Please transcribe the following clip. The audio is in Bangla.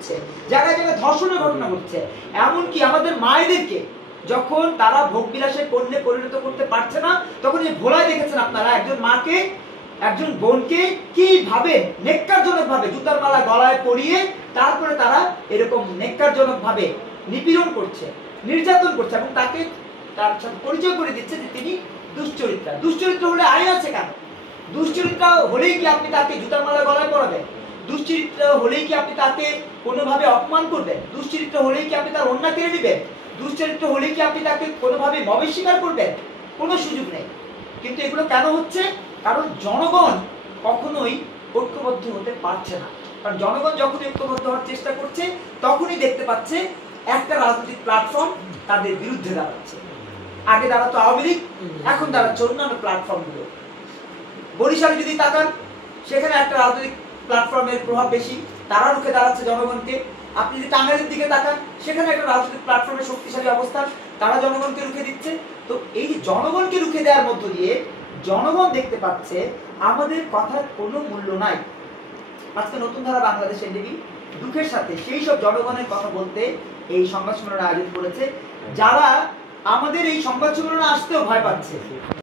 হচ্ছে, জায়গায় জায়গায় ধর্ষণের ঘটনা ঘটছে। এমনকি আমাদের মায়েদেরকে যখন তারা ভোগ বিলাসের পণ্যে পরিণত করতে পারছে না, তখন এই ভোলায় দেখেছেন আপনারা একজন মাকে, একজন বোনকে কিভাবে নেক্কারজনক ভাবে জুতার মালা গলায় পরিয়ে তারপরে তারা এরকম নেক্কারজনক ভাবে নিপীড়ন করছে, নির্যাতন করছে, এবং তাকে তার সাথে পরিচয় করে দিচ্ছে যে তিনি দুশ্চরিত্রা। দুশ্চরিত্র হলে আইন আছে কেন? দুশ্চরিত্র হলেই কি আপনি তাকে জুতার মালা গলায় পরাবেন? দুশ্চরিত্র হলেই কি আপনি তাকে কোনোভাবে অপমান করবেন? দুশ্চরিত্র হলেই কি আপনি তার অন্যায় কেড়ে নেবেন? দুশ্চরিত্র হলেই কি আপনি তাকে কোনোভাবে মবে স্বীকার করবেন? কোনো সুযোগ নেই। কিন্তু এগুলো কেন হচ্ছে? কারণ জনগণ কখনোই ঐক্যবদ্ধ হতে পারছে না। কারণ জনগণ যখনই ঐক্যবদ্ধ হওয়ার চেষ্টা করছে, তখনই দেখতে পাচ্ছে একটা রাজনৈতিক প্ল্যাটফর্ম তাদের বিরুদ্ধে দাঁড়াচ্ছে। আগে দাঁড়াতো আওয়ামী লীগ, এখন দাঁড়াচ্ছে অন্যান্য প্ল্যাটফর্মগুলো। বরিশালে যদি তাকান, সেখানে একটা রাজনৈতিক প্ল্যাটফর্মের প্রভাব বেশি, তারা রুখে দাঁড়াচ্ছে জনগণকে। আপনি যদি টাঙ্গাইলের দিকে তাকান, সেখানে একটা রাজনৈতিক প্ল্যাটফর্মের শক্তিশালী অবস্থান, তারা জনগণকে রুখে দিচ্ছে। তো এই যে জনগণকে রুখে দেওয়ার মধ্য দিয়ে জনগণ দেখতে পাচ্ছে আমাদের কথার কোনো মূল্য নাই। আজকে নতুন ধারা বাংলাদেশ এনডিবি দুঃখের সাথে সেই সব জনগণের কথা বলতে এই সংবাদ সম্মেলন আয়োজন করেছে, যারা আমাদের এই সংবাদ সম্মেলনে আসতেও ভয় পাচ্ছে।